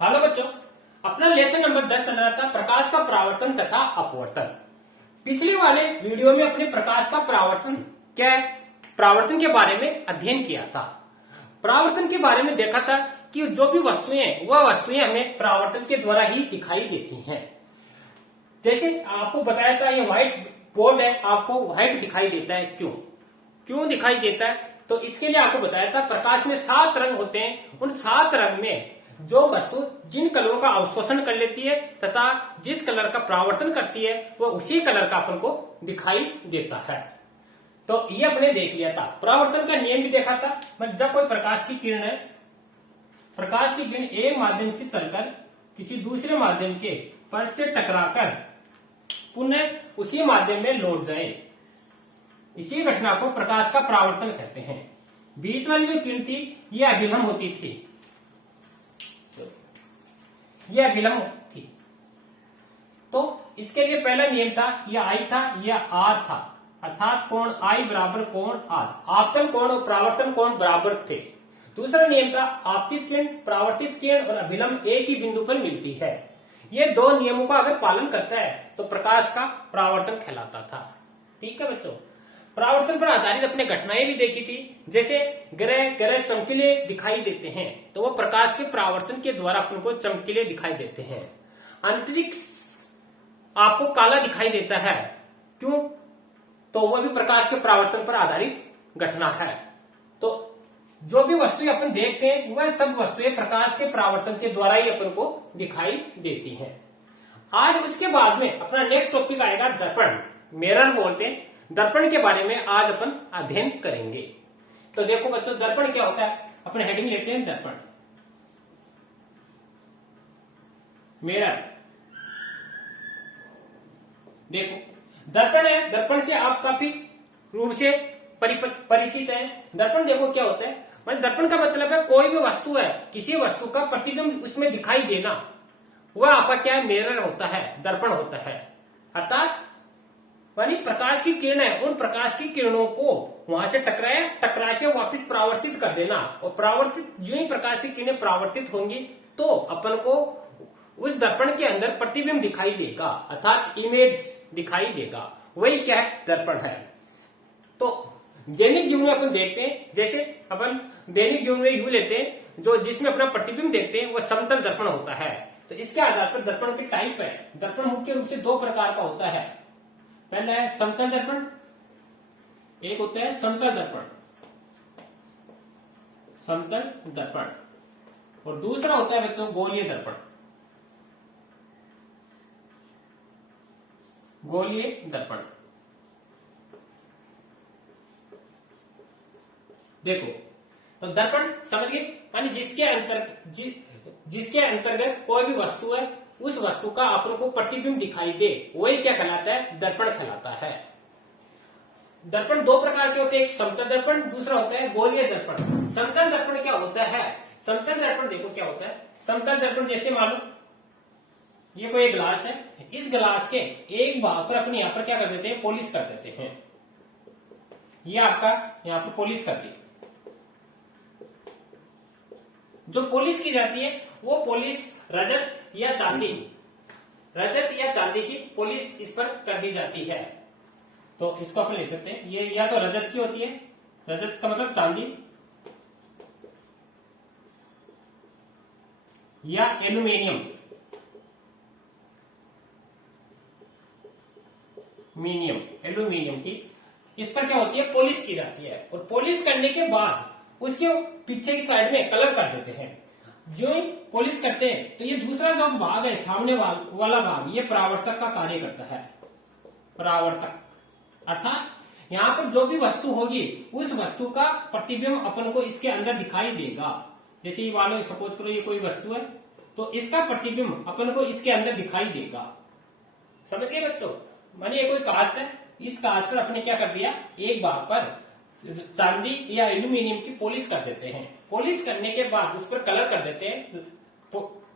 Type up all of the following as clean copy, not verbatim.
Hello बच्चों, अपना lesson number 10 चल रहा था प्रकाश का परावर्तन तथा अपवर्तन। पिछले वाले वीडियो में अपने प्रकाश का परावर्तन के बारे में अध्ययन किया था। परावर्तन के बारे में देखा था कि जो भी वस्तुएं हैं वह वस्तुएं हमें परावर्तन के द्वारा ही दिखाई देती हैं। जैसे आपको बताया था ये व्हाइट बोर्ड है, आपको व्हाइट दिखाई देता है। क्यों दिखाई देता है? तो इसके लिए आपको बताया था प्रकाश में 7 रंग होते हैं। उन 7 रंग में जो वस्तु जिन कलरों का अवशोषण कर लेती है तथा जिस कलर का परावर्तन करती है वह उसी कलर का अपन को दिखाई देता है। तो ये अपने देख लिया था। परावर्तन का नियम भी देखा था। जब कोई प्रकाश की किरण है, प्रकाश की किरण एक माध्यम से चलकर किसी दूसरे माध्यम के पर्श से टकराकर पुनः उसी माध्यम में लौट जाए, इसी घटना को प्रकाश का परावर्तन कहते हैं। बीच वाली जो किरण थी यह अभिलंब होती थी, यह अभिलंब थी। तो इसके लिए पहला नियम था, यह आई था, यह आर था, अर्थात कोण आई बराबर कोण आर। आपतन कोण और परावर्तन कोण बराबर थे। दूसरा नियम था आपतित किरण, परावर्तित किरण और अभिलंब एक ही बिंदु पर मिलती है। ये 2 नियमों का अगर पालन करता है तो प्रकाश का परावर्तन कहलाता था। ठीक है बच्चों, परावर्तन पर आधारित अपने घटनाएं भी देखी थी। जैसे ग्रह चमकीले दिखाई देते हैं तो वो प्रकाश के परावर्तन के द्वारा अपन को चमकीले दिखाई देते हैं। अंतरिक्ष आपको काला दिखाई देता है, क्यों? तो वह भी प्रकाश के परावर्तन पर आधारित घटना है। तो जो भी वस्तुएं अपन देखते हैं वह सब वस्तुएं प्रकाश के परावर्तन के द्वारा ही अपन को दिखाई देती हैं। आज उसके बाद में अपना नेक्स्ट टॉपिक आएगा दर्पण, मिरर बोलते हैं। दर्पण के बारे में आज अपन अध्ययन करेंगे। तो देखो बच्चों, दर्पण क्या होता है? अपने हेडिंग लेते हैं दर्पण, मिरर। देखो दर्पण है, दर्पण से आप काफी रूप से परिचित हैं। दर्पण देखो क्या होता है, दर्पण का मतलब है कोई भी वस्तु है, किसी वस्तु का प्रतिबिंब उसमें दिखाई देना, वह आपका क्या है? मिरर होता है, दर्पण होता है। अर्थात यानी प्रकाश की किरण है, उन प्रकाश की किरणों को वहां से टकरा के वापस परावर्तित कर देना। और परावर्तित जो ही प्रकाश की किरणें परावर्तित होंगी तो अपन को उस दर्पण के अंदर प्रतिबिंब दिखाई देगा, अर्थात इमेज दिखाई देगा। वही क्या है? दर्पण है। तो दैनिक जीवन में अपन देखते हैं, जैसे अपन दैनिक जीवन में यूं लेते हैं जो जिसमें अपना प्रतिबिंब देखते हैं वह समतल दर्पण होता है। तो इसके आधार पर दर्पण के टाइप है। दर्पण मुख्य रूप से 2 प्रकार का होता है। पहला है समतल दर्पण, एक होता है समतल दर्पण, समतल दर्पण, और दूसरा होता है बच्चों गोलीय दर्पण, गोलीय दर्पण। देखो तो दर्पण समझ गए, यानी जिसके अंतर्गत कोई भी वस्तु है उस वस्तु का अपन को प्रतिबिंब दिखाई दे, वही क्या कहलाता है? दर्पण कहलाता है। दर्पण 2 प्रकार के होते हैं, एक समतल दर्पण, दूसरा होता है गोलीय दर्पण। समतल दर्पण क्या होता है? समतल दर्पण देखो क्या होता है। समतल दर्पण जैसे मान लो ये कोई गिलास है, इस गिलास के एक भाग पर अपने यहां पर क्या कर देते हैं? पॉलिश कर देते हैं। ये आपका यहां पर पॉलिश कर दी। जो पॉलिश की जाती है वो पॉलिश रजत या चांदी की पॉलिश इस पर कर दी जाती है। तो इसको अपन ले सकते हैं, ये या तो रजत की होती है, रजत का मतलब चांदी, या एल्यूमिनियम की इस पर क्या होती है? पॉलिश की जाती है। और पॉलिश करने के बाद उसके पीछे की साइड में कलर कर देते हैं। जो ही पॉलिश करते हैं तो ये दूसरा जो भाग है, सामने वाला भाग, ये परावर्तक का कार्य करता है। परावर्तक अर्थात यहाँ पर जो भी वस्तु होगी उस वस्तु का प्रतिबिंब अपन को इसके अंदर दिखाई देगा। जैसे ये मान लो सपोज करो ये कोई वस्तु है तो इसका प्रतिबिंब अपन को इसके अंदर दिखाई देगा। समझ गए बच्चों? मानिए कोई कांच है, इस कांच पर अपने क्या कर दिया? एक भाग पर चांदी या एल्यूमिनियम की पॉलिश कर देते हैं। पॉलिश करने के बाद उस पर कलर कर देते हैं।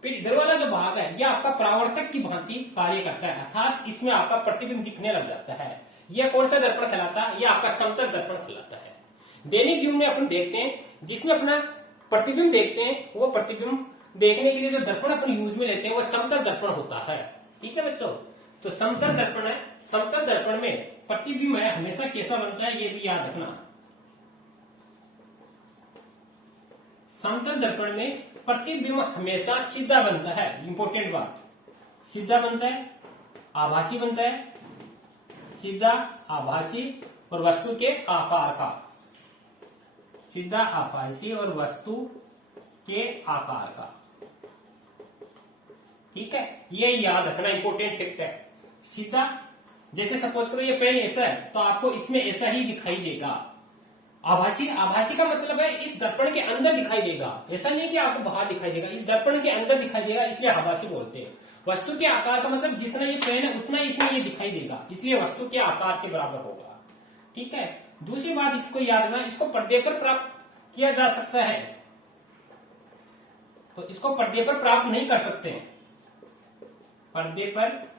फिर इधर वाला जो भाग है यह आपका परावर्तक की भांति कार्य करता है, अर्थात इसमें आपका प्रतिबिंब दिखने लग जाता है। यह कौन सा दर्पण कहलाता है? यह आपका समतल दर्पण कहलाता है। दैनिक जीवन में अपन देखते हैं जिसमें अपना प्रतिबिंब देखते हैं वो प्रतिबिंब देखने के लिए जो दर्पण अपन यूज में लेते हैं वो समतल दर्पण होता है। ठीक है बच्चों, तो समतल दर्पण है, समतल दर्पण में प्रतिबिंब है हमेशा कैसा बनता है ये भी याद रखना। समतल दर्पण में प्रतिबिंब हमेशा सीधा बनता है, इंपॉर्टेंट बात, सीधा बनता है, आभासी बनता है, सीधा आभासी और वस्तु के आकार का, सीधा आभासी और वस्तु के आकार का। ठीक है, ये याद रखना, इंपॉर्टेंट फैक्ट है। सीधा, जैसे सपोज करो ये पेन ऐसा है तो आपको इसमें ऐसा ही दिखाई देगा। आभासी, आभासी का मतलब है इस दर्पण के अंदर दिखाई देगा, ऐसा नहीं कि आपको बाहर दिखाई देगा, इस दर्पण के अंदर दिखाई देगा, इसलिए आभासी बोलते हैं। वस्तु के आकार का मतलब जितना ये पेन है उतना इसमें ये दिखाई देगा, इसलिए वस्तु के आकार के बराबर होगा। ठीक है, दूसरी बात इसको याद रखना, इसको पर्दे पर प्राप्त किया जा सकता है, तो इसको पर्दे पर प्राप्त नहीं कर सकते हैं। पर्दे पर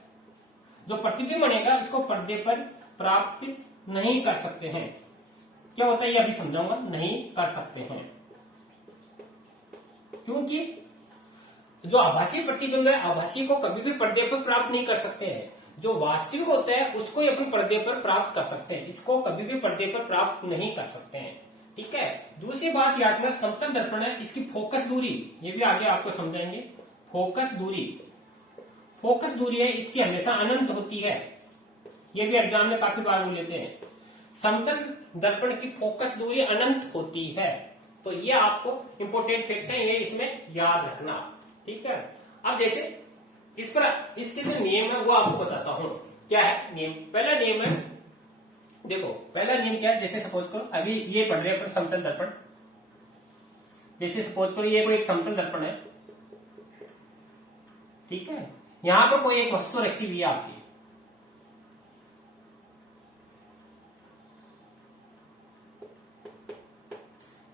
जो प्रतिबिंब बनेगा इसको पर्दे पर प्राप्त नहीं कर सकते हैं। क्या होता है ये अभी समझाऊंगा, नहीं कर सकते हैं, क्योंकि जो आभासी प्रतिबिंब है आभासी को कभी भी पर्दे पर प्राप्त नहीं कर सकते हैं। जो वास्तविक होता है उसको ही अपन पर्दे पर प्राप्त कर सकते हैं, इसको कभी भी पर्दे पर प्राप्त नहीं कर सकते हैं। ठीक है, दूसरी बात याद रखना, समतल दर्पण है, इसकी फोकस दूरी, ये भी आगे आपको समझाएंगे। फोकस दूरी, फोकस दूरी है इसकी हमेशा अनंत होती है, ये भी एग्जाम में काफी बार बोल लेते हैं। समतल दर्पण की फोकस दूरी अनंत होती है, तो ये आपको इंपॉर्टेंट फैक्ट है, ये इसमें याद रखना। ठीक है, अब जैसे इस पर इसके जो नियम है वो आपको बताता हूं। क्या है नियम? पहला नियम है, देखो पहला नियम क्या है, जैसे सपोज करो अभी ये पढ़ रहे हैं अपन समतल दर्पण, जैसे सपोज करो ये कोई एक समतल दर्पण है। ठीक है, यहां पर कोई एक वस्तु रखी हुई है आपकी,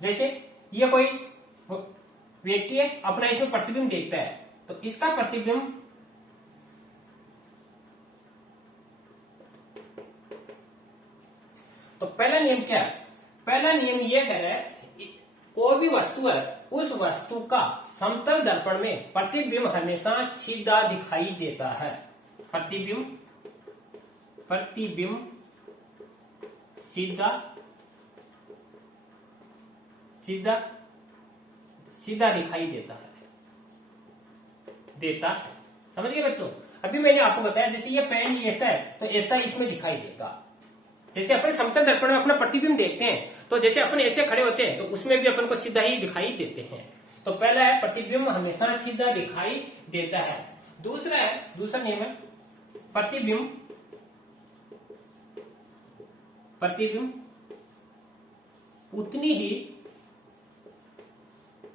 जैसे ये कोई व्यक्ति है अपना इसमें प्रतिबिंब देखता है, तो इसका प्रतिबिंब तो पहला नियम क्या है? पहला नियम यह कह रहा है कोई भी वस्तु है उस वस्तु का समतल दर्पण में प्रतिबिंब हमेशा सीधा दिखाई देता है। प्रतिबिंब प्रतिबिंब सीधा सीधा सीधा दिखाई देता है, समझ गए बच्चों? अभी मैंने आपको बताया जैसे ये पेन ऐसा है तो ऐसा इसमें दिखाई देगा। जैसे अपन समतल दर्पण में अपना प्रतिबिंब देखते हैं तो जैसे अपन ऐसे खड़े होते हैं तो उसमें भी अपन को सीधा ही दिखाई देते हैं। तो पहला है प्रतिबिंब हमेशा सीधा दिखाई देता है। दूसरा है, दूसरा नियम है प्रतिबिंब उतनी ही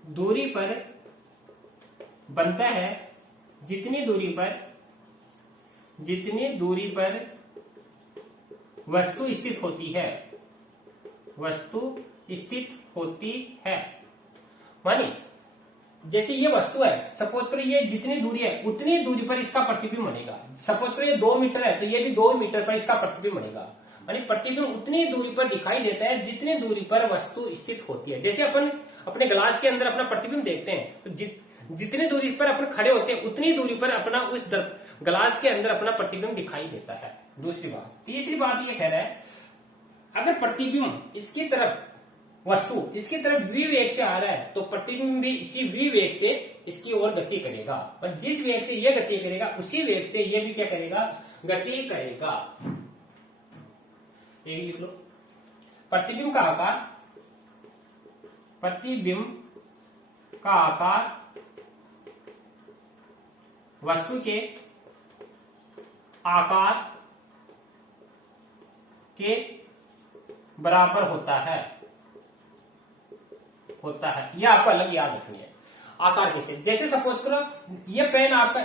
दूरी पर बनता है जितनी दूरी पर वस्तु स्थित होती है, मानी जैसे ये वस्तु है, सपोज करो ये जितनी दूरी है उतनी दूरी पर इसका प्रतिबिंब बनेगा। सपोज करो ये 2 मीटर है तो ये भी 2 मीटर पर इसका प्रतिबिंब बनेगा, यानी प्रतिबिंब उतनी दूरी पर दिखाई देता है जितनी दूरी पर वस्तु स्थित होती है। जैसे अपन अपने ग्लास के अंदर अपना प्रतिबिंब देखते हैं तो जितनी दूरी पर अपन खड़े होते हैं उतनी दूरी पर अपना उस ग्लास के अंदर अपना प्रतिबिंब दिखाई देता है। दूसरी बात, तीसरी बात ये कह रहा है अगर प्रतिबिंब इसकी तरफ वस्तु इसकी तरफ v वेग से आ रहा है तो प्रतिबिंब भी इसी v वेग से इसकी ओर गति करेगा, और जिस वेग से यह गति करेगा उसी वेग से यह भी क्या करेगा, गति करेगा। ये लिख लो, प्रतिबिंब का आकार वस्तु के आकार के बराबर होता है। यह आपको अलग याद रखनी है। आकार कैसे? जैसे सपोज करो ये पेन आपका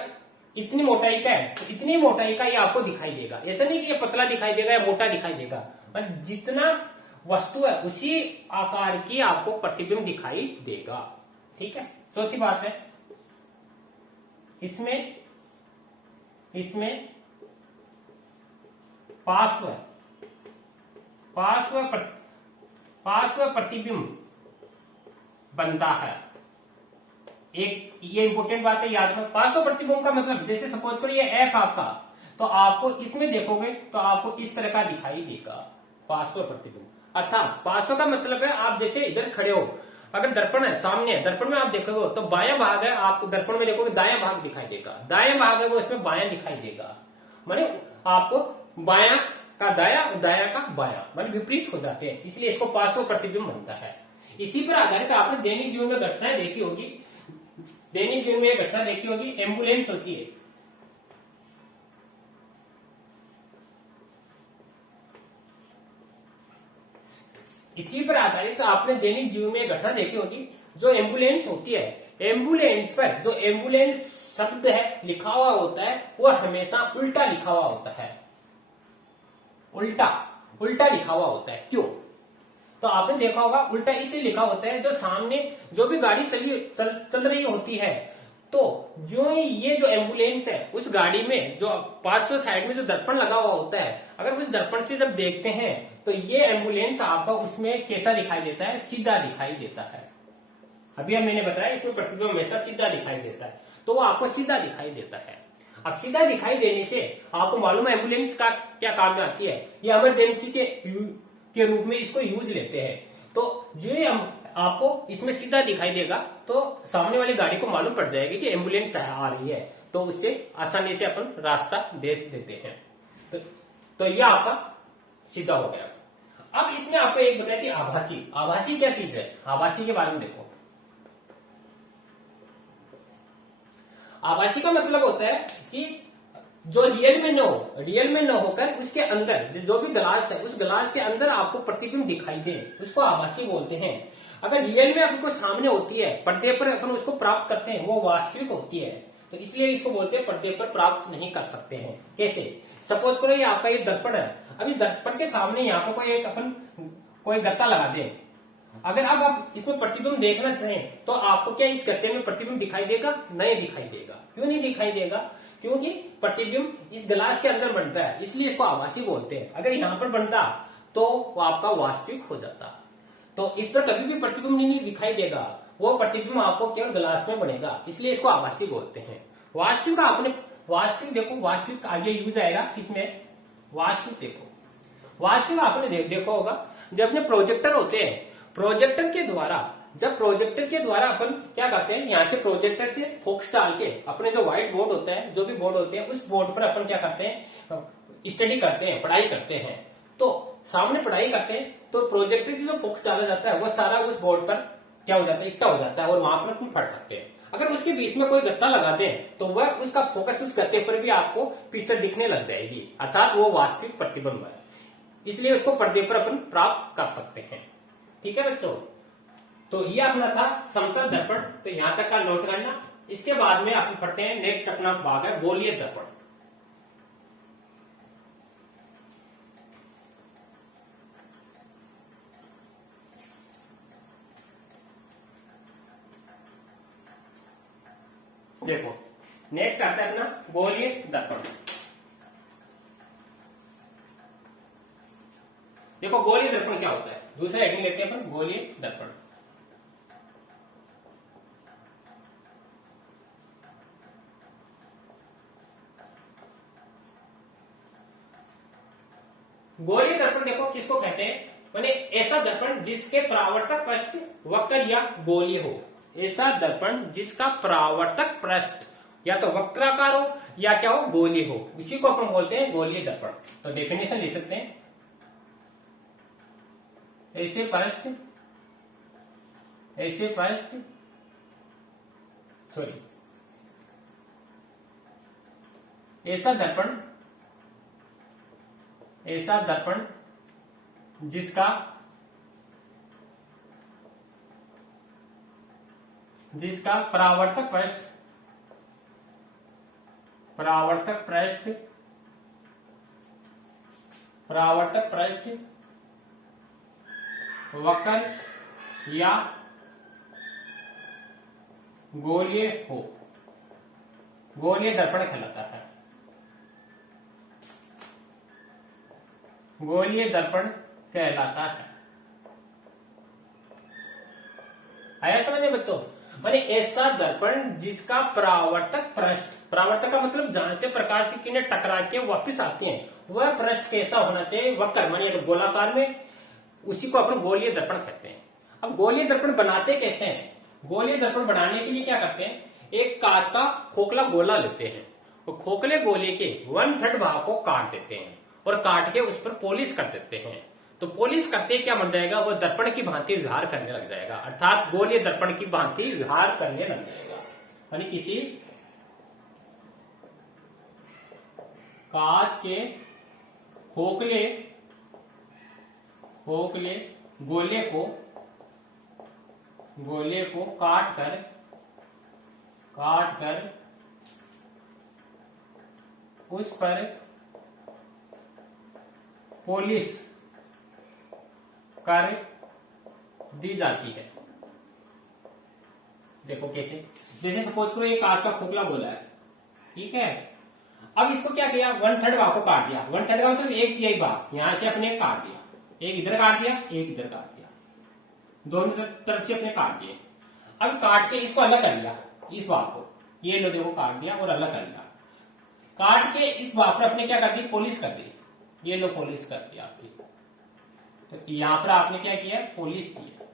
इतनी मोटाई का है तो इतनी मोटाई का ये आपको दिखाई देगा, ऐसा नहीं कि ये पतला दिखाई देगा या मोटा दिखाई देगा, पर जितना वस्तु है उसी आकार की आपको प्रतिबिंब दिखाई देगा। ठीक है, चौथी बात है इसमें पार्श्व प्रतिबिंब बनता है। एक ये इंपॉर्टेंट बात है याद रखो। पार्श्व प्रतिबिंब का मतलब जैसे सपोज करो ये एफ आपका, तो आपको इसमें देखोगे तो आपको इस तरह का दिखाई देगा पार्श्व प्रतिबिंब। अर्थात पार्श्व का मतलब है आप जैसे इधर खड़े हो, अगर दर्पण है सामने है, दर्पण में आप देखोगे तो बायां भाग है, आपको दर्पण में देखोगे दायां भाग दिखाई देगा, दायां भाग है वो इसमें बायां दिखाई देगा, माने आपको बायां का दायां और दायां का बायां माने विपरीत हो जाते हैं, इसलिए इसको पार्श्व प्रतिबिंब बनता है। इसी पर आधारित आपने दैनिक जीवन में घटनाएं देखी होगी, दैनिक जीवन में घटना देखी होगी, एम्बुलेंस होती है, इसी पर आधारित तो आपने दैनिक जीवन में घटना देखी होगी, जो एम्बुलेंस होती है, एम्बुलेंस पर जो एम्बुलेंस शब्द है लिखा हुआ होता है वो हमेशा उल्टा लिखा हुआ होता है, उल्टा उल्टा लिखा हुआ होता है। क्यों? तो आपने देखा होगा उल्टा इसलिए लिखा होता है, जो सामने जो भी गाड़ी चल रही होती है, तो जो ये जो एम्बुलेंस है उस गाड़ी में जो पार्श्व साइड में जो दर्पण लगा हुआ होता है, अगर उस दर्पण से जब देखते हैं तो ये एम्बुलेंस आपका उसमें कैसा दिखाई देता है? सीधा दिखाई देता है। अभी हम मैंने बताया इसमें प्रतिबिंब हमेशा सीधा दिखाई देता है, तो वो आपको सीधा दिखाई देता है। अब सीधा दिखाई देने से आपको मालूम है एम्बुलेंस का क्या काम में आती है, ये इमरजेंसी के रूप में इसको यूज लेते हैं। तो जो हम आपको इसमें सीधा दिखाई देगा तो सामने वाली गाड़ी को मालूम पड़ जाएगी कि एम्बुलेंस आ रही है, तो उससे आसानी से अपन रास्ता दे देते हैं। तो यह आपका सीधा हो गया। अब इसमें आपको एक बताया कि आभासी, आभासी क्या चीज है? आभासी के बारे में देखो। आभासी का मतलब होता है कि जो रियल में न होकर उसके अंदर जो भी ग्लास है उस ग्लास के अंदर आपको प्रतिबिंब दिखाई दे, उसको आभासी बोलते हैं। अगर रियल में आपको सामने होती है, पर्दे पर अपन उसको प्राप्त करते हैं, वो वास्तविक होती है, तो इसलिए इसको बोलते हैं पर्दे पर प्राप्त नहीं कर सकते हैं। कैसे? सपोज करो ये आपका ये दर्पण है, अब इस दर्पण के सामने यहाँ पर कोई एक अपन कोई गत्ता लगा दे, अगर अब आप इसमें प्रतिबिंब देखना चाहें तो आपको क्या इस गत्ते में प्रतिबिंब दिखाई देगा? नहीं दिखाई देगा। क्यों नहीं दिखाई देगा? क्योंकि प्रतिबिंब इस गिलास के अंदर बनता है, इसलिए इसको आभासी बोलते हैं। अगर यहाँ पर बनता तो वो आपका वास्तविक हो जाता, तो इस पर कभी भी प्रतिबिंब नहीं दिखाई देगा, वो प्रतिबिंब आपको केवल गिलास में बनेगा, इसलिए इसको आभासी बोलते हैं। वास्तविक आपने वास्तविक देखो, वास्तविक आगे यूज आएगा किसमें? वास्तविक देखो, वास्तविक आपने देखो होगा जब अपने प्रोजेक्टर होते हैं, प्रोजेक्टर के द्वारा अपन क्या करते हैं, यहाँ से प्रोजेक्टर से फोकस डाल के अपने जो व्हाइट बोर्ड होता है, जो भी बोर्ड होते हैं, उस बोर्ड पर अपन क्या करते हैं? स्टडी करते हैं, पढ़ाई करते हैं। तो सामने पढ़ाई करते हैं तो प्रोजेक्टर से जो फोकस डाला जाता है वो सारा उस बोर्ड पर क्या हो जाता है? इकट्ठा हो जाता है और वहां पर अपन पढ़ सकते हैं। अगर उसके बीच में कोई गत्ता लगा दें तो वह उसका फोकस उस गत्ते पर भी आपको पिक्चर दिखने लग जाएगी, अर्थात वो वास्तविक प्रतिबिंब है, इसलिए उसको पर्दे पर अपन प्राप्त कर सकते हैं। ठीक है बच्चों, तो ये अपना था समतल दर्पण, तो यहां तक का नोट करना। इसके बाद में अपन पढ़ते हैं नेक्स्ट अपना भाग है गोलीय दर्पण। देखो नेक्स्ट आता है अपना गोलीय दर्पण। देखो गोलीय दर्पण क्या होता है, दूसरा हेडिंग लेते हैं अपन गोलीय दर्पण। गोलीय दर्पण देखो किसको कहते हैं, माने ऐसा दर्पण जिसके परावर्तक पृष्ठ वक्र या गोलीय हो। ऐसा दर्पण जिसका परावर्तक पृष्ठ या तो वक्राकार हो या क्या हो, गोलीय हो, उसी को अपन बोलते हैं गोलीय दर्पण। तो डेफिनेशन ले सकते हैं, ऐसे पृष्ठ ऐसा दर्पण जिसका परावर्तक पृष्ठ वक्र या गोलीय हो, गोलीय दर्पण कहलाता है। गोलीय दर्पण कहलाता है। आया समझ में बच्चों? माने ऐसा दर्पण जिसका परावर्तक पृष्ठ, परावर्तक का मतलब जहां से प्रकाश की किरणें टकरा के वापिस आती हैं, वह पृष्ठ कैसा होना चाहिए, वक्र माने गोलाकार में, उसी को अपन गोलीय दर्पण कहते हैं। अब गोलीय दर्पण बनाते कैसे हैं? गोलीय दर्पण बनाने के लिए क्या करते हैं, एक कांच का खोखला गोला लेते हैं, और खोखले गोले के 1/3 भाग को काट देते हैं और काट के उस पर पॉलिश कर देते हैं। तो पॉलिश करते क्या बन जाएगा, वो दर्पण की भांति व्यवहार करने लग जाएगा, अर्थात गोलीय दर्पण की भांति व्यवहार करने लग जाएगा। यानी किसी कांच के खोखले गोले को काट कर उस पर पॉलिश कर दी जाती है। देखो कैसे, जैसे सपोज करो ये कांच का खोखला गोला है, ठीक है। अब इसको क्या किया, 1/3 भाग को काट दिया। 1/3 का मतलब 1/3 भाग यहां से अपने काट दिया, एक इधर काट दिया, एक इधर काट दिया, दोनों तरफ से अपने काट दिए। अब काट के इसको अलग कर लिया, इस भाग को, ये लो देखो काट दिया और अलग कर लिया। काट के इस भाग पर अपने क्या कर दी, पॉलिश कर दी, ये लो पॉलिश कर दिया आपने। तो यहां पर आपने क्या किया, पॉलिश किया।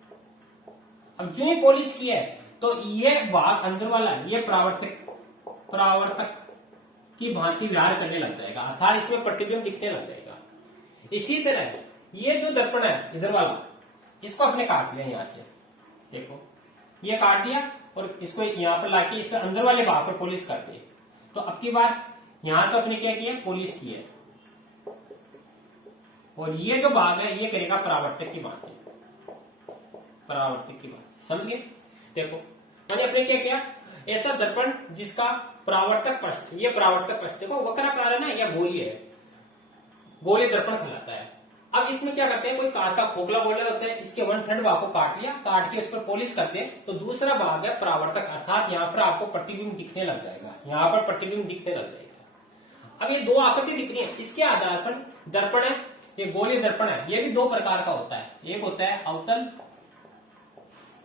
अब जो ही पॉलिश किया है तो ये भाग अंदर वाला, ये परावर्तक की भांति व्यवहार करने लग जाएगा, अर्थात इसमें प्रतिबिंब दिखने लग जाएगा। इसी तरह ये जो दर्पण है इधर वाला, इसको अपने काट लिया यहां से, देखो ये काट दिया और इसको यहां पर लाके इसके अंदर वाले भाग पर पॉलिश कर दिए। तो अब की बार यहां तो अपने क्या किया, पॉलिश किया, और ये जो भाग है ये करेगा परावर्तक की भांति, परावर्तक की भांति, समझिए। देखो मैंने अपने क्या किया, ऐसा दर्पण जिसका परावर्तक पृष्ठ, ये परावर्तक पृष्ठ देखो वक्राकार है ना, या गोलीय है, गोलीय दर्पण कहलाता है। अब इसमें क्या करते हैं, कोई कांच का खोखला गोला होता है, इसके 1/3 भाग को काट लिया, काट के उस पर पॉलिश कर दे, तो दूसरा भाग है परावर्तक, अर्थात यहाँ पर आपको प्रतिबिंब दिखने लग जाएगा, यहाँ पर प्रतिबिंब दिखने लग जाएगा। अब ये दो आकृति दिख रही है, इसके आधार पर दर्पण है, ये गोलीय दर्पण है, ये भी दो प्रकार का होता है, एक होता है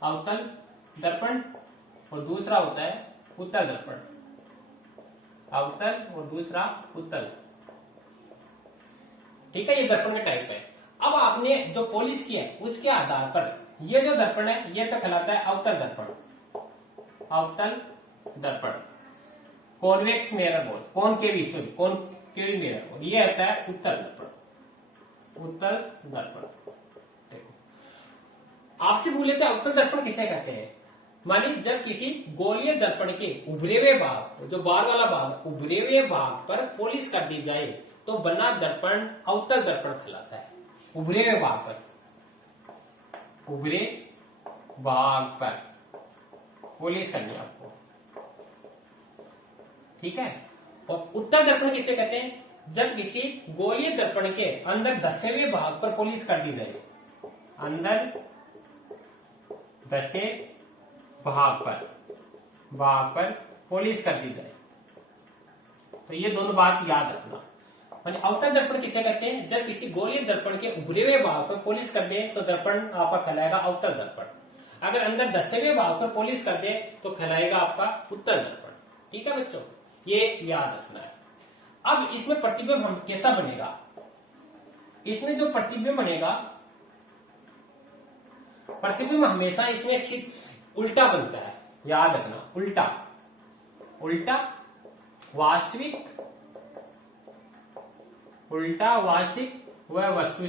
अवतल दर्पण और दूसरा होता है उत्तल दर्पण, अवतल और दूसरा उत्तल, ठीक है। ये दर्पण का टाइप है। अब आपने जो पॉलिश किया है उसके आधार पर ये जो दर्पण है ये तो कहलाता है अवतल दर्पण, अवतल दर्पण, कॉन्वेक्स मिरर बोल, कॉनकेव मिरर बोल, ये आता है उत्तल दर्पण, उत्तल दर्पण। देखो आपसे बोले तो अवतल दर्पण किसे कहते हैं, मानी जब किसी गोलीय दर्पण के उभरे हुए भाग, जो बाहर वाला भाग उभरे हुए भाग पर पॉलिश कर दी जाए तो बना दर्पण अवतल दर्पण कहलाता है। उभरे हुए भाग पर, उभरे भाग पर पॉलिश करनी आपको, ठीक है। और उत्तल दर्पण किसे कहते हैं, जब किसी गोलीय दर्पण के अंदर धसे हुए भाग पर पॉलिश कर दी जाए, अंदर धसे भाग पर पॉलिश कर दी जाए, तो ये दोनों बात याद रखना। अवतल दर्पण किसे कहते हैं, जब किसी गोलीय दर्पण के उभरे हुए भाग पर पॉलिश कर दे तो दर्पण आपका कहलाएगा अवतल दर्पण। अगर अंदर धसे हुए भाग पर पॉलिश कर दे तो कहलाएगा आपका उत्तल दर्पण, ठीक है बच्चों, ये याद रखना है। अब इसमें प्रतिबिंब हम कैसा बनेगा, इसमें जो प्रतिबिंब बनेगा, प्रतिबिंब हमेशा इसमें उल्टा बनता है, याद रखना, उल्टा वास्तविक वह वस्तु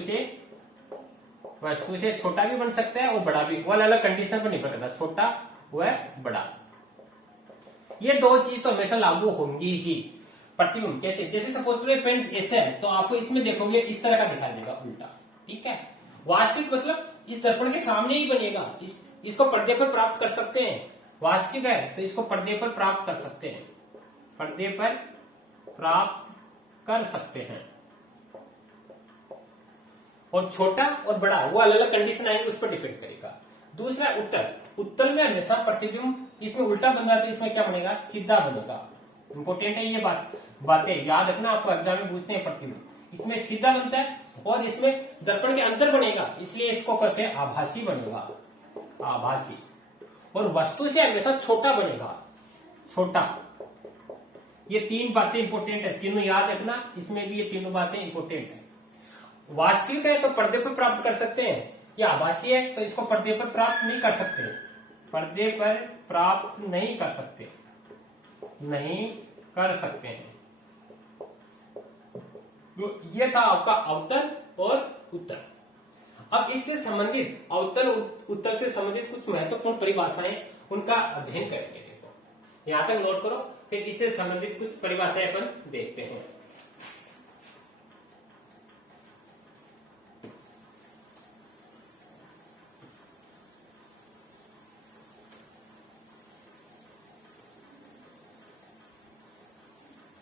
से छोटा भी बन सकता है और बड़ा भी, वो अलग कंडीशन पर निर्भर करता है, छोटा व बड़ा, ये दो चीज तो हमेशा लागू होंगी ही। प्रतिबिंब कैसे, जैसे सपोज करो पेन ऐसे है तो आपको इसमें देखोगे इस तरह का दिखाई देगा उल्टा, ठीक है। वास्तविक मतलब इस दर्पण के सामने ही बनेगा, इसको पर्दे पर प्राप्त कर सकते हैं, वास्तविक है तो इसको पर्दे पर प्राप्त कर सकते हैं, पर्दे पर प्राप्त कर सकते हैं। और छोटा और बड़ा वो अलग अलग कंडीशन आएंगे, उस पर डिपेंड करेगा। दूसरा उत्तल में हमेशा प्रतिबिंब इसमें उल्टा बन रहा है तो इसमें क्या बनेगा, सीधा बनेगा। इंपोर्टेंट है ये बातें याद रखना, आपको एग्जाम में पूछते हैं। प्रतिबिंब इसमें सीधा बनता है और इसमें दर्पण के अंदर बनेगा, इसलिए इसको कहते हैं आभासी बनेगा, आभासी। और वस्तु से हमेशा छोटा बनेगा, छोटा। ये तीन बातें इंपॉर्टेंट है, तीनों याद रखना, इसमें भी ये तीनों बातें इंपॉर्टेंट है। वास्तविक है तो पर्दे पर प्राप्त कर सकते हैं, या आभासी है तो इसको पर्दे पर प्राप्त नहीं कर सकते, पर्दे पर प्राप्त नहीं कर सकते, नहीं कर सकते हैं। तो ये था आपका अवतल और उत्तल। अब इससे संबंधित अवतल उत्तल से संबंधित कुछ महत्वपूर्ण परिभाषाएं, उनका अध्ययन करेंगे। देखो यहां तक नोट करो, फिर इससे संबंधित कुछ परिभाषाएं अपन देखते हैं।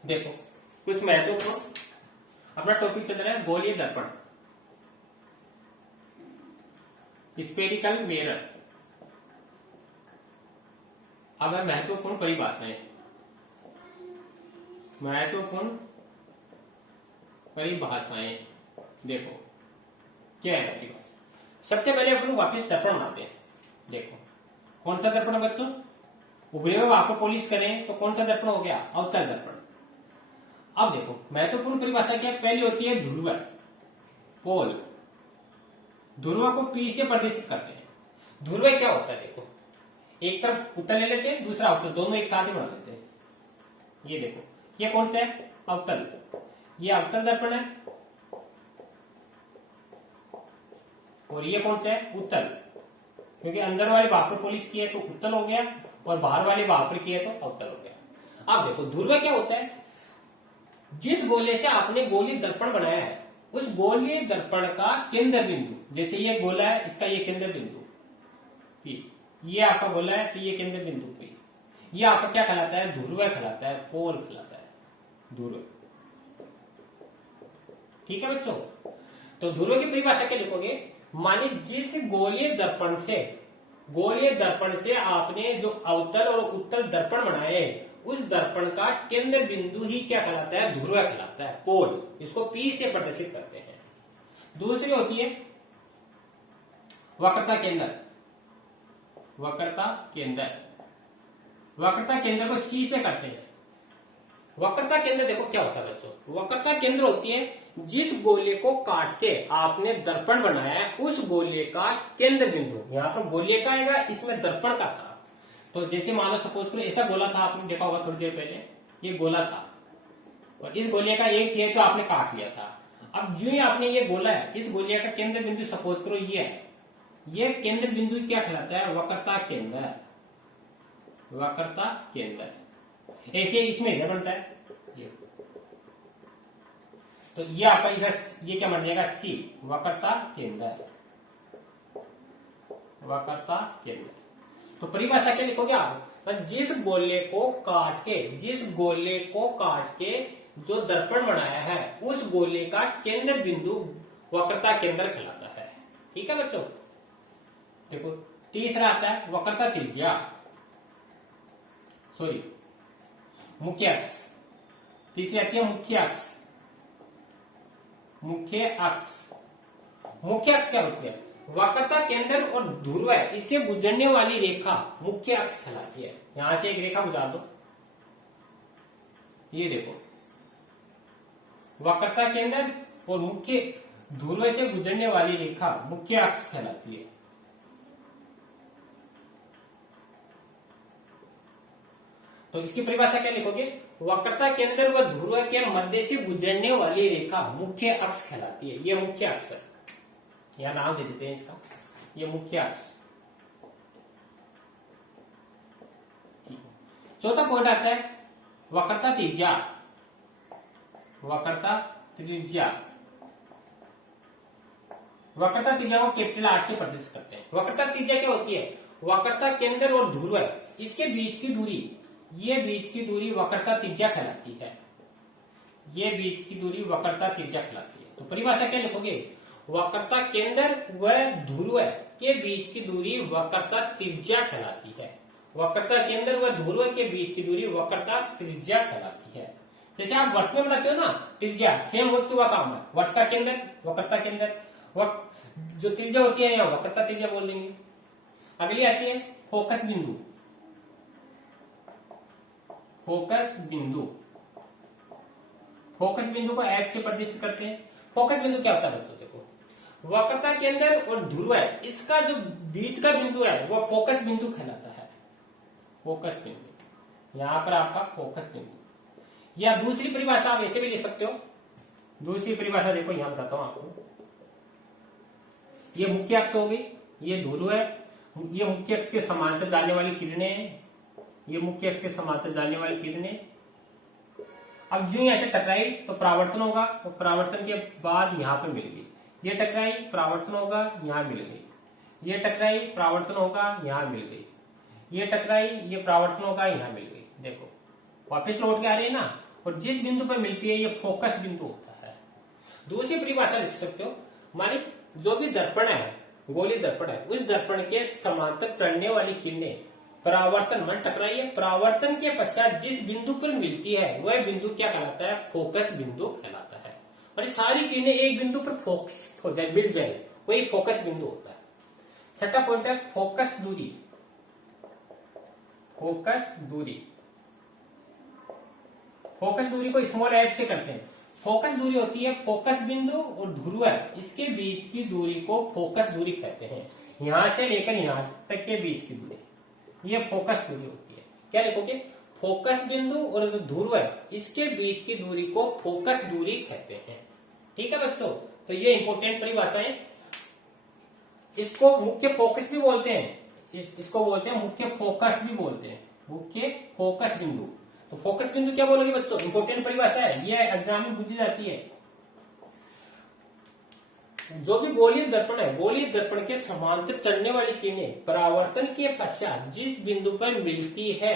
देखो कुछ महत्वपूर्ण, अपना टॉपिक चल रहा है गोलीय दर्पण, स्फेरिकल मिरर। अब है महत्वपूर्ण परिभाषाएं, महत्वपूर्ण परिभाषाएं। देखो क्या है परिभाषा। सबसे पहले अपन वापस दर्पण बनाते हैं। देखो कौन सा दर्पण है बच्चों, उभरे हुए भाग को पॉलिश करें तो कौन सा दर्पण हो गया, अवतल दर्पण। अब देखो महत्वपूर्ण परिभाषा क्या है, पहली होती है ध्रुव, पोल। ध्रुव को पी से प्रदर्शित करते हैं। ध्रुव क्या होता है, देखो एक तरफ उत्तल ले लेते हैं, दूसरा अवतल, दोनों एक साथ ही बना लेते हैं। ये देखो ये कौन सा है, अवतल, ये अवतल दर्पण है, और ये कौन सा है, उत्तल, क्योंकि अंदर वाले भाग पर पॉलिश किया तो उत्तल हो गया और बाहर वाले भाग पर किया तो अवतल हो गया। अब देखो ध्रुव क्या होता है, जिस गोले से आपने गोलीय दर्पण बनाया है उस गोलीय दर्पण का केंद्र बिंदु, जैसे ये गोला है इसका ये केंद्र बिंदु P, ये आपका गोला है तो ये केंद्र बिंदु P, ये आपका क्या कहलाता है, ध्रुव कहलाता है, पोल कहलाता है, ध्रुव। ठीक है बच्चों, तो ध्रुव की परिभाषा क्या लिखोगे, माने जिस गोलीय दर्पण से आपने जो अवतल और उत्तल दर्पण बनाए उस दर्पण का केंद्र बिंदु ही क्या कहलाता है, ध्रुव कहलाता है, पोल। इसको P से प्रदर्शित करते हैं। दूसरी होती है वक्रता केंद्र, वक्रता केंद्र, वक्रता केंद्र को C से करते हैं। वक्रता केंद्र देखो क्या होता है बच्चों, वक्रता केंद्र होती है जिस गोले को काट के आपने दर्पण बनाया है उस गोले का केंद्र बिंदु, यहाँ पर गोले का आएगा, इसमें दर्पण का था। तो जैसे मान लो सपोज करो ऐसा गोला था, आपने देखा होगा थोड़ी देर पहले, ये गोला था और इस गोले का एक थे तो आपने काट लिया था। अब जो ही आपने ये गोला है, इस गोले का केंद्र बिंदु सपोज करो ये है, ये केंद्र बिंदु क्या कहलाता है, वक्रता केंद्र, वक्रता केंद्र। ऐसे इसमें इधर बनता है ये, तो ये आपका इधर ये क्या बन जाएगा, C, वक्रता केंद्र, वक्रता केंद्र। तो परिभाषा क्या लिखोगे आप, जिस गोले को काट के जो दर्पण बनाया है उस गोले का केंद्र बिंदु वक्रता केंद्र कहलाता है। ठीक है बच्चों, देखो तीसरा आता है वक्रता त्रिज्या, सॉरी मुख्य अक्ष। तीसरी आती है मुख्य अक्ष, मुख्य अक्ष। मुख्य अक्ष क्या होती है, वक्रता केंद्र और ध्रुव है इससे गुजरने वाली रेखा मुख्य अक्ष कहलाती है। यहां से एक रेखा गुजार दो, ये देखो वक्रता केंद्र और मुख्य ध्रुव से गुजरने वाली रेखा मुख्य अक्ष कहलाती है। तो इसकी परिभाषा क्या लिखोगे, वक्रता केंद्र व ध्रुव के मध्य से गुजरने वाली रेखा मुख्य अक्ष कहलाती है। ये मुख्य अक्ष है, यह नाम दे देते हैं इसका, ये मुख्य अक्ष। चौथा पॉइंट आता है वक्रता त्रिज्या, वक्रता त्रिज्या। वक्रता त्रिज्या को कैपिटल R से प्रदर्शित करते हैं। वक्रता त्रिज्या क्या होती है, वक्रता केंद्र और ध्रुव इसके बीच की दूरी, ये बीच की दूरी वक्रता त्रिज्या कहलाती है, ये बीच की दूरी वक्रता त्रिज्या कहलाती है। तो परिभाषा क्या लिखोगे, वक्रता केंद्र व ध्रुव के बीच की दूरी वक्रता त्रिज्या कहलाती है। वक्रता केंद्र व ध्रुव के बीच की दूरी वक्रता त्रिज्या कहलाती है। जैसे आप वृत्त में बनाते हो ना त्रिज्या, सेम वृत्त हुआ काम है, वृत्त का केंद्र वक्रता केंद्र, जो त्रिज्या होती है यहाँ वक्रता त्रिज्या बोल देंगे। अगली आती है फोकस बिंदु, फोकस बिंदु, फोकस बिंदु को एफ से प्रदर्शित करते हैं। फोकस बिंदु क्या होता है बच्चों, देखो वक्रता के अंदर और ध्रुव है, इसका जो बीच का बिंदु है वो फोकस बिंदु कहलाता है। फोकस बिंदु यहां पर आपका फोकस बिंदु। या दूसरी परिभाषा आप ऐसे भी ले सकते हो। दूसरी परिभाषा देखो, यहां बताता हूं आपको। ये मुख्य अक्ष हो गई, ये ध्रुव है, ये मुख्य अक्ष के समांतर जाने वाली किरणें हैं, ये मुख्य अक्ष के समांतर जाने वाली किरणें। अब जो ऐसे टकराई तो परावर्तन होगा, तो परावर्तन के बाद यहां पे मिल गई, ये टकराई परावर्तन होगा, यहां मिल गई, ये टकराई परावर्तन होगा, यहां मिल गई, ये टकराई ये परावर्तन होगा, यहां मिल गई। देखो वापस लौट के आ रही है ना, और जिस बिंदु पर मिलती है ये फोकस बिंदु होता है। दूसरी परिभाषा लिख सकते हो, माने जो भी दर्पण है, गोलीय दर्पण है, उस दर्पण के समांतर चढ़ने वाली किरणें परावर्तन मन टकराई है, परावर्तन के पश्चात जिस बिंदु पर मिलती है वह बिंदु क्या कहलाता है, फोकस बिंदु कहलाता है। और सारी किरणें एक बिंदु पर फोकस हो जाए, मिल जाए, वही फोकस बिंदु होता है। छठा पॉइंट है फोकस दूरी। फोकस दूरी, फोकस दूरी को स्मॉल एफ से करते हैं। फोकस दूरी होती है फोकस बिंदु और ध्रुव है, इसके बीच की दूरी को फोकस दूरी कहते हैं। यहां से लेकर यहां तक के बीच की दूरी, ये फोकस दूरी होती है। क्या लिखोगे, फोकस बिंदु और जो ध्रुव है इसके बीच की दूरी को फोकस दूरी कहते हैं। ठीक है बच्चों, तो ये इंपॉर्टेंट परिभाषाएं। इसको मुख्य फोकस भी बोलते हैं, इसको बोलते हैं मुख्य फोकस भी बोलते हैं, मुख्य फोकस बिंदु। तो फोकस बिंदु क्या बोलोगे बच्चों, इंपॉर्टेंट परिभाषा है, ये एग्जाम में पूछी जाती है। जो भी गोलीय दर्पण है, गोलीय दर्पण के समांतर चलने वाली किरणें परावर्तन के पश्चात जिस बिंदु पर मिलती है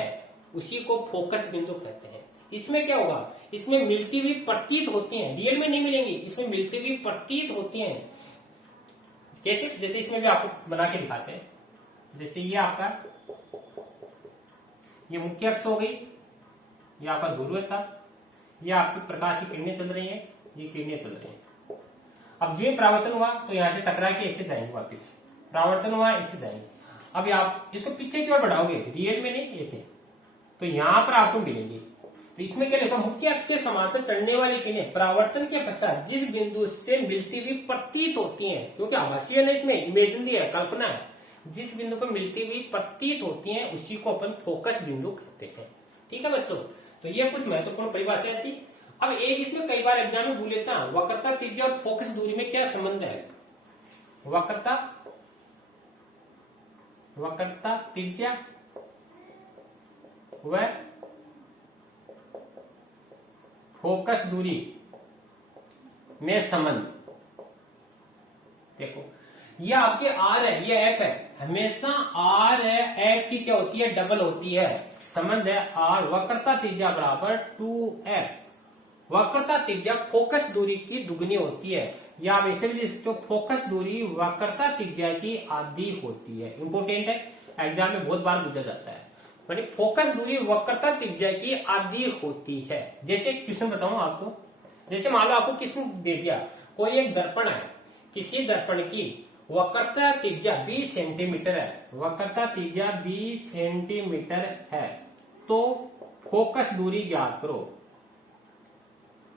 उसी को फोकस बिंदु कहते हैं। इसमें क्या होगा, इसमें मिलती हुई प्रतीत होती हैं, रियल में नहीं मिलेंगी, इसमें मिलती हुई प्रतीत होती हैं। कैसे, जैसे इसमें भी आपको बना के दिखाते हैं। जैसे ये आपका, ये मुख्य अक्ष हो गई, ये आपका ध्रुव था, ये आपकी प्रकाश की किरणें चल रही हैं, ये किरणें चल रही हैं। अब जो परावर्तन हुआ तो यहां से टकरा के ऐसे जाएंगे वापस, परावर्तन हुआ ऐसे जाएंगे। अब आप इसको पीछे की ओर बढ़ाओगे, रियल में नहीं ऐसे, तो यहां पर आपको मिलेंगे। तो इसमें क्या लिखा, मुख्य अक्ष के समांतर चढ़ने वाली किरणें परावर्तन के पश्चात जिस बिंदु से मिलती हुई प्रतीत होती हैं, क्योंकि आभासीय है, इसमें इमेजिनरी है, कल्पना है, जिस बिंदु पर मिलती हुई प्रतीत होती हैं उसी को अपन फोकस बिंदु कहते हैं। ठीक है बच्चों, तो ये कुछ महत्वपूर्ण परिभाषाएं थी। अब एक इसमें कई बार एग्जाम में भूल लेता हूं, वक्रता, त्रिज्या और फोकस दूरी में क्या संबंध है। वक्रता, वक्रता, त्रिज्या व फोकस दूरी में संबंध। देखो ये आपके आर है, ये एफ है, हमेशा आर है एफ की क्या होती है, डबल होती है। संबंध है आर वक्रता त्रिज्या बराबर 2f। वक्रता त्रिज्या फोकस दूरी की दुगनी होती है, या आप ऐसे भी लिख सकते हो, फोकस दूरी वक्रता त्रिज्या की आधी होती है। इंपोर्टेंट है, एग्जाम में बहुत बार पूछा जाता है। यानी फोकस दूरी वक्रता त्रिज्या की आधी होती है। जैसे क्वेश्चन बताऊं आपको, जैसे मान लो आपको क्वेश्चन दे दिया, कोई एक दर्पण है, किसी दर्पण की वक्रता त्रिज्या 20 सेंटीमीटर है, वक्रता त्रिज्या 20 सेंटीमीटर है, तो फोकस दूरी ज्ञात करो।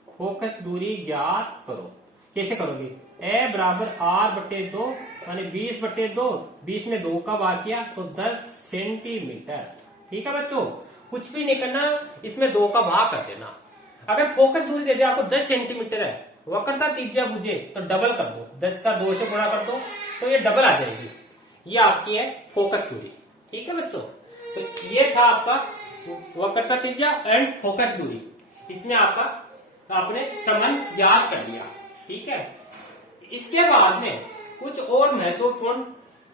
फोकस दूरी ज्ञात करो, कैसे करोगे, ए बराबर आर बटे 2, यानी 20/2, 20 में 2 का भाग किया तो 10 सेंटीमीटर। ठीक है बच्चों, कुछ भी नहीं करना, इसमें 2 का भाग कर देना। अगर फोकस दूरी दे दे आपको 10 सेंटीमीटर है, वक्रता त्रिज्या बुझे तो डबल कर दो, 10 का 2 से गुणा कर दो तो ये डबल आ जाएगी, ये आपकी है फोकस दूरी। ठीक है बच्चों, तो ये था आपका वक्रता त्रिज्या एंड फोकस दूरी। इसमें आपने संबंध ज्ञात कर लिया। ठीक है, इसके बाद में कुछ और महत्वपूर्ण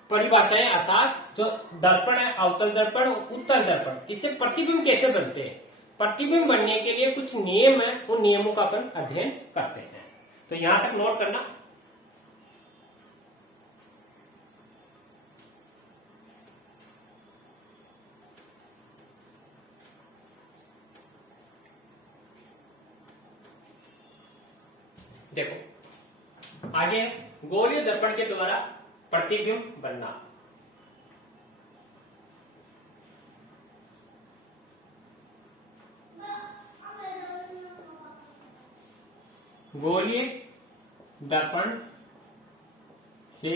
परिभाषाएं, अर्थात जो दर्पण है, अवतल दर्पण और उत्तल दर्पण, इससे प्रतिबिंब कैसे बनते हैं, प्रतिबिंब बनने के लिए कुछ नियम है, उन नियमों का अपन अध्ययन करते हैं। तो यहां तक नोट करना। देखो आगे, गोलीय दर्पण के द्वारा प्रतिबिंब बनना। गोलीय दर्पण से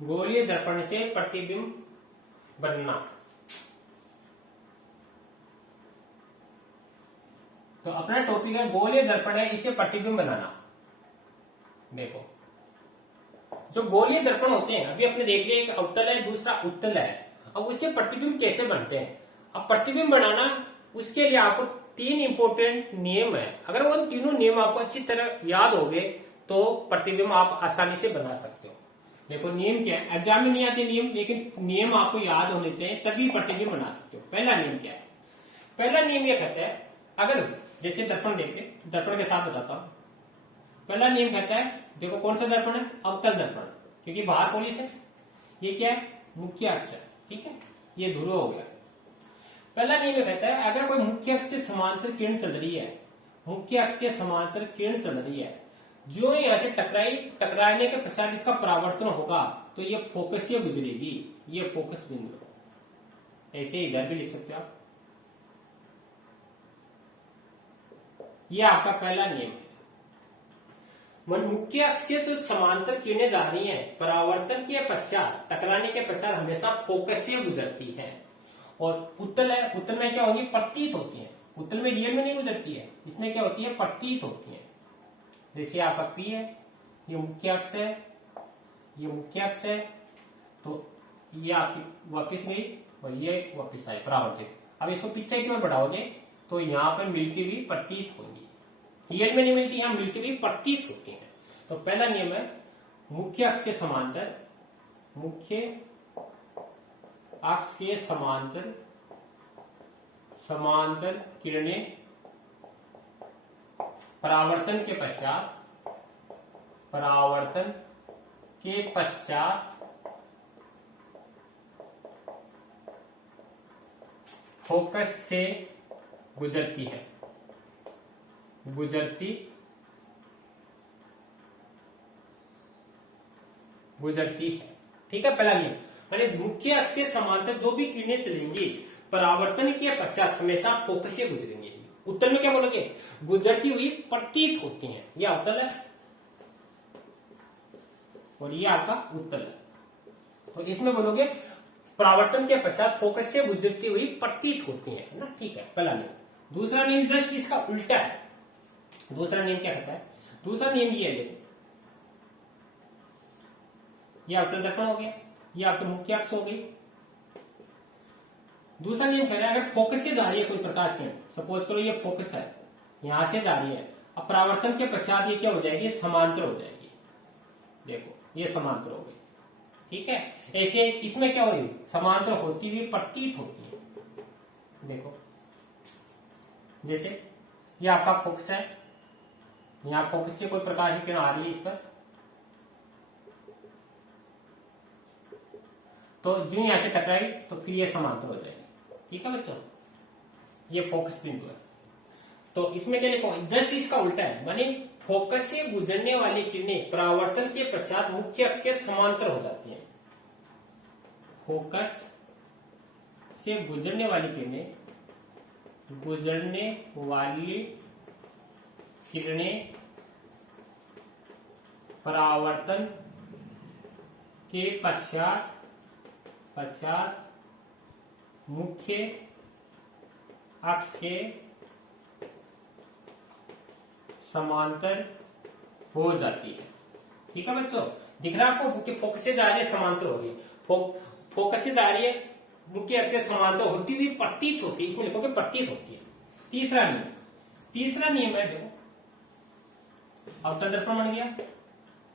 गोलीय दर्पण से प्रतिबिंब बनना। तो अपना टॉपिक है गोलीय दर्पण है, इसे प्रतिबिंब बनाना। देखो जो गोलीय दर्पण होते हैं, अभी अपने देख लिया, एक अवतल है, दूसरा उत्तल है। अब उससे प्रतिबिंब कैसे बनते हैं? अब प्रतिबिंब बनाना, उसके लिए आपको 3 इंपॉर्टेंट नियम है। अगर वो तीनों नियम आपको अच्छी तरह याद हो गए तो प्रतिबिंब आप आसानी से बना सकते हो। देखो नियम क्या है, एग्जाम में नहीं आते नियम, लेकिन नियम आपको याद होने चाहिए, तभी प्रतिबिंब बना सकते हो। पहला नियम क्या है? पहला नियम ये कहता है, अगर जैसे दर्पण देखते, दर्पण के साथ बताता हूं। पहला नियम कहता है, देखो कौन सा दर्पण है? अवतल दर्पण, क्योंकि बाहर पोलिस है। ये क्या है? मुख्य अक्ष है, ठीक है, ये ध्रुव हो गया। पहला नियम ये कहता है, अगर कोई मुख्य अक्ष के समांतर किरण चल रही है, मुख्य अक्ष के समांतर किरण चल रही है, जो यहां से टकराने के पश्चात इसका परावर्तन होगा, तो ये फोकस से गुजरेगी, ये फोकस बिंदु। ऐसे इधर भी लिख सकते हो आप। ये आपका पहला नियम है। मुख्य अक्ष के समांतर किरणें जा रही हैं, परावर्तन के पश्चात, टकराने के पश्चात हमेशा फोकस से गुजरती हैं। और उत्तल है, उत्तल में क्या होगी? प्रतीत होती है। उत्तल में रियल में नहीं गुजरती है, इसमें क्या होती है? प्रतीत होती है। जैसे आपका पी है, ये मुख्य अक्ष है, ये मुख्य अक्ष है, तो ये आपकी वापिस गई और ये वापिस आई परावर्तित। अब इसको पीछे की ओर बढ़ाओगे तो यहाँ पर मिलती हुई प्रतीत होंगी। रियल में नहीं मिलती, यहाँ मिलती हुई प्रतीत होती है। तो पहला नियम है, मुख्य अक्ष के समांतर, मुख्य अक्ष के समांतर किरणें परावर्तन के पश्चात फोकस से गुजरती है, ठीक है। पहला नियम यानी मुख्य अक्ष के समांतर जो भी किरणें चलेंगी, परावर्तन के पश्चात हमेशा फोकस से गुजरेंगी। उत्तर में क्या बोलोगे? गुजरती हुई प्रतीत होती हैं। ये अवतल है और ये आपका उत्तल है। तो इसमें बोलोगे परावर्तन के पश्चात फोकस से गुजरती हुई प्रतीत होती है ना, ठीक है, पहला नियम। दूसरा नियम जस्ट इसका उल्टा है। दूसरा नियम क्या कहता है? दूसरा नियम ये है, ये अवतल दर्पण हो गया, ये आपके मुख्य अक्ष हो गई। दूसरा नियम कह रहा है, अगर फोकस से जा रही है कोई प्रकाश किरण, सपोज करो ये फोकस है, यहां से जा रही है, अब परावर्तन के पश्चात ये क्या हो जाएगी? समांतर हो जाएगी। देखो ये समांतर हो गई, ठीक है। ऐसे इसमें क्या होगी? समांतर होती हुई प्रतीत होती है। देखो जैसे ये आपका फोकस है, यहां फोकस से कोई प्रकाश किरण आ रही है इस पर, तो जो यहां से टकराई तो फिर ये समांतर हो जाएगी, ठीक है बच्चों। ये फोकस बिंदु है। तो इसमें क्या लिखो? जस्ट इसका उल्टा है, माने फोकस से गुजरने वाली किरणें परावर्तन के पश्चात मुख्य अक्ष के समांतर हो जाती हैं। फोकस से गुजरने वाली किरणें परावर्तन के पश्चात मुख्य अक्ष के समांतर हो जाती है, ठीक है बच्चों। दिख रहा है आपको कि फोकस से जा रही है, समांतर होगी। फोकस से जा रही है, मुख्य अक्ष से समांतर होती हुई प्रतीत होती है, इसमें लिखोगे प्रतीत होती है। तीसरा नियम है, देखो अवतल दर्पण बन गया,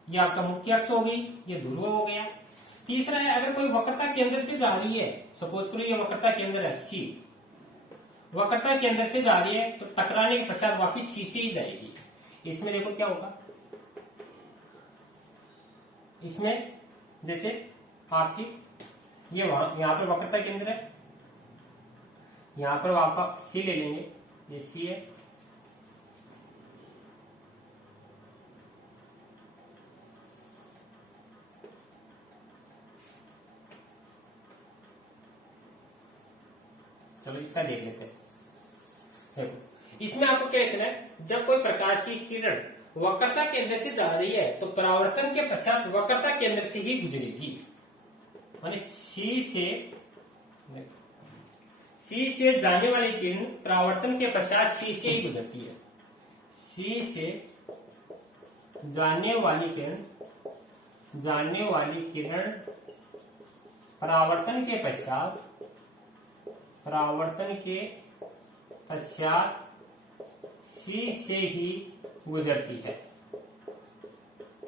ये आपका मुख्य अक्ष हो गई, ये ध्रुव हो गया। तीसरा है, अगर कोई वक्रता केंद्र से जा रही है, सपोज करो ये वक्रता केंद्र है सी, वक्रता केंद्र से जा रही है तो टकराने के पश्चात वापिस सी से ही जाएगी। इसमें देखो क्या होगा, इसमें जैसे आपकी ये यहां पर वक्रता केंद्र है, यहां पर आपका सी ले लेंगे, ये सी है, चलो इसका देख लेते हैं। देखो इसमें आपको क्या लिखना है, जब कोई प्रकाश की किरण वक्रता केंद्र से जा रही है तो परावर्तन के पश्चात वक्रता केंद्र से ही गुजरेगी। माने सी से जाने वाली किरण परावर्तन के पश्चात सी से ही गुजरती है। सी से जाने वाली किरण परावर्तन के पश्चात सी से ही गुजरती है।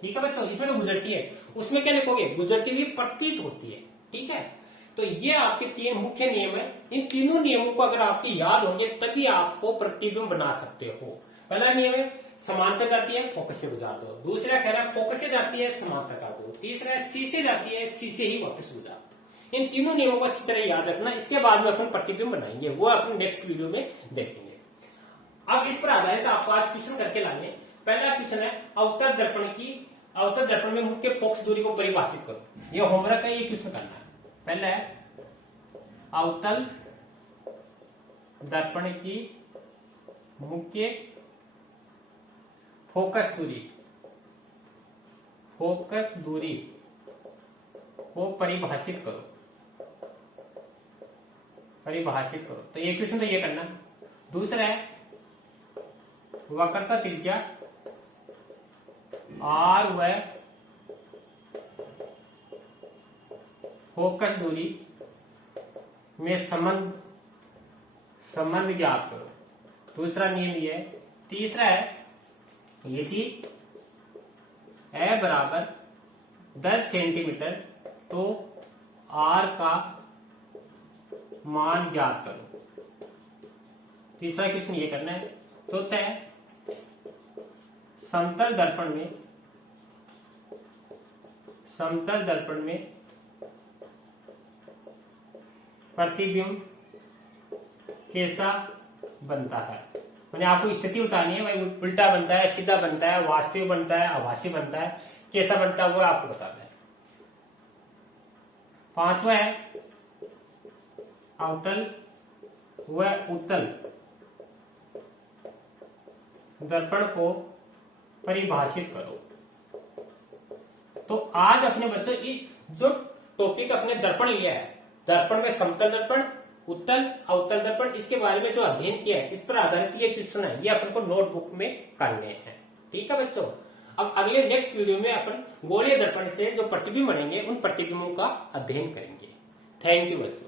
ठीक है बच्चों, इसमें तो गुजरती है, उसमें क्या लिखोगे, गुजरती हुई प्रतीत होती है। ठीक है, तो ये आपके 3 मुख्य नियम है। इन तीनों नियमों को अगर आपके याद होंगे तभी आपको प्रतिबिंब बना सकते हो। पहला नियम है समांतर जाती है फोकस से गुजार दो, दूसरा कह रहा है फोकस से जाती है समांतर कर दो, तीसरा है सी से जाती है सी से ही वापस गुजार दो। इन तीनों नियमों को अच्छी तरह याद रखना, इसके बाद में अपन प्रतिबिंब बनाएंगे, वो अपन नेक्स्ट वीडियो में देखेंगे। अब इस पर आधारित आपको आज क्वेश्चन करके लाने। पहला क्वेश्चन है अवतल दर्पण में मुख्य फोकस दूरी को परिभाषित करो। ये होमवर्क है, ये क्वेश्चन करना है। पहला है अवतल दर्पण की मुख्य फोकस दूरी को परिभाषित करो। तो ये क्वेश्चन तो ये करना। दूसरा है वक्रता त्रिज्या R व फोकस दूरी में संबंध ज्ञात करो। दूसरा नियम ये है। तीसरा है यदि a बराबर 10 सेंटीमीटर तो R का मान ज्ञात करो। तीसरा क्वेश्चन ये करना है। चौथा है समतल दर्पण में प्रतिबिंब कैसा बनता है। मैंने आपको स्थिति उठानी है, भाई उल्टा बनता है, सीधा बनता है, वास्तविक बनता है, आभासी बनता है, कैसा बनता है वो आपको बताना है। पांचवा है अवतल व उत्तल दर्पण को परिभाषित करो। तो आज अपने बच्चों जो टॉपिक अपने दर्पण लिया है, दर्पण में समतल दर्पण, उत्तल, अवतल दर्पण, इसके बारे में जो अध्ययन किया है, इस पर आधारित ये क्वेश्चन है, ये अपन को नोटबुक में करने हैं। ठीक है बच्चों, अब अगले नेक्स्ट वीडियो में अपन गोलीय दर्पण से जो प्रतिबिंब बनेंगे उन प्रतिबिंबों का अध्ययन करेंगे। थैंक यू बच्चों।